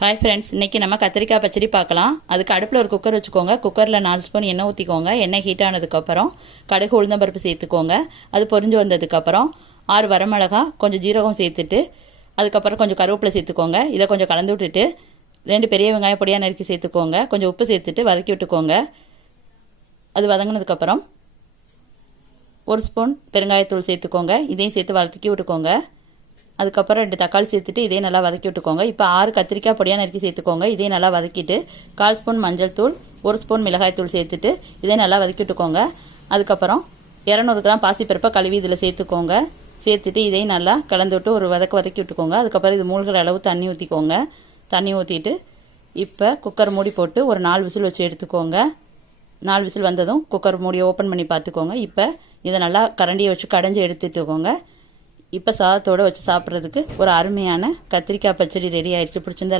Hi friends, இன்றைக்கி நம்ம கத்திரிக்காய் பச்சடி பார்க்கலாம். அதுக்கு அடுப்பில் ஒரு குக்கர் வச்சுக்கோங்க. குக்கரில் 4 ஸ்பூன் எண்ணெய் ஊற்றிக்கோங்க. எண்ணெய் ஹீட் ஆனதுக்கப்புறம் கடுகு உளுந்தம்பருப்பு சேர்த்துக்கோங்க. அது பொரிஞ்சு வந்ததுக்கப்புறம் 6 வரமிளகா, கொஞ்சம் ஜீரகம் சேர்த்துட்டு அதுக்கப்புறம் கொஞ்சம் கருவேப்பிலை சேர்த்துக்கோங்க. இதை கொஞ்சம் கலந்து விட்டுட்டு 2 பெரிய வெங்காயம் பொடியாக நறுக்கி சேர்த்துக்கோங்க. கொஞ்சம் உப்பு சேர்த்துட்டு வதக்கி விட்டுக்கோங்க. அது வதங்கினதுக்கப்புறம் 1 ஸ்பூன் பெருங்காயத்தூள் சேர்த்துக்கோங்க. இதையும் சேர்த்து வதக்கி விட்டுக்கோங்க. அதுக்கப்புறம் 2 தக்காளி சேர்த்துட்டு இதே நல்லா வதக்கி விட்டுக்கோங்க. இப்போ 6 கத்திரிக்காய் பொடியாக நறுக்கி சேர்த்துக்கோங்க. இதே நல்லா வதக்கிட்டு 1/4 ஸ்பூன் மஞ்சள் தூள், 1 ஸ்பூன் மிளகாய்த்தூள் சேர்த்துட்டு இதே நல்லா வதக்கி விட்டுக்கோங்க. அதுக்கப்புறம் 200 கிராம் பாசிப்பருப்பை கழுவி இதில் சேர்த்துக்கோங்க. சேர்த்துட்டு இதையும் நல்லா கலந்து விட்டு ஒரு வதக்கி விட்டுக்கோங்க. அதுக்கப்புறம் இது மூழ்கிற அளவு தண்ணி ஊற்றிக்கோங்க. தண்ணி ஊற்றிட்டு இப்போ குக்கர் மூடி போட்டு ஒரு 4 விசில் வச்சு எடுத்துக்கோங்க. 4 விசில் வந்ததும் குக்கர் மூடியை ஓப்பன் பண்ணி பார்த்துக்கோங்க. இப்போ இதை நல்லா கரண்டியை வச்சு கடைஞ்சி எடுத்துட்டுக்கோங்க. இப்போ சாதத்தோடு வச்சு சாப்பிட்றதுக்கு ஒரு அருமையான கத்திரிக்காய் பச்சடி ரெடி ஆயிடுச்சு. பிடிச்சிருந்தா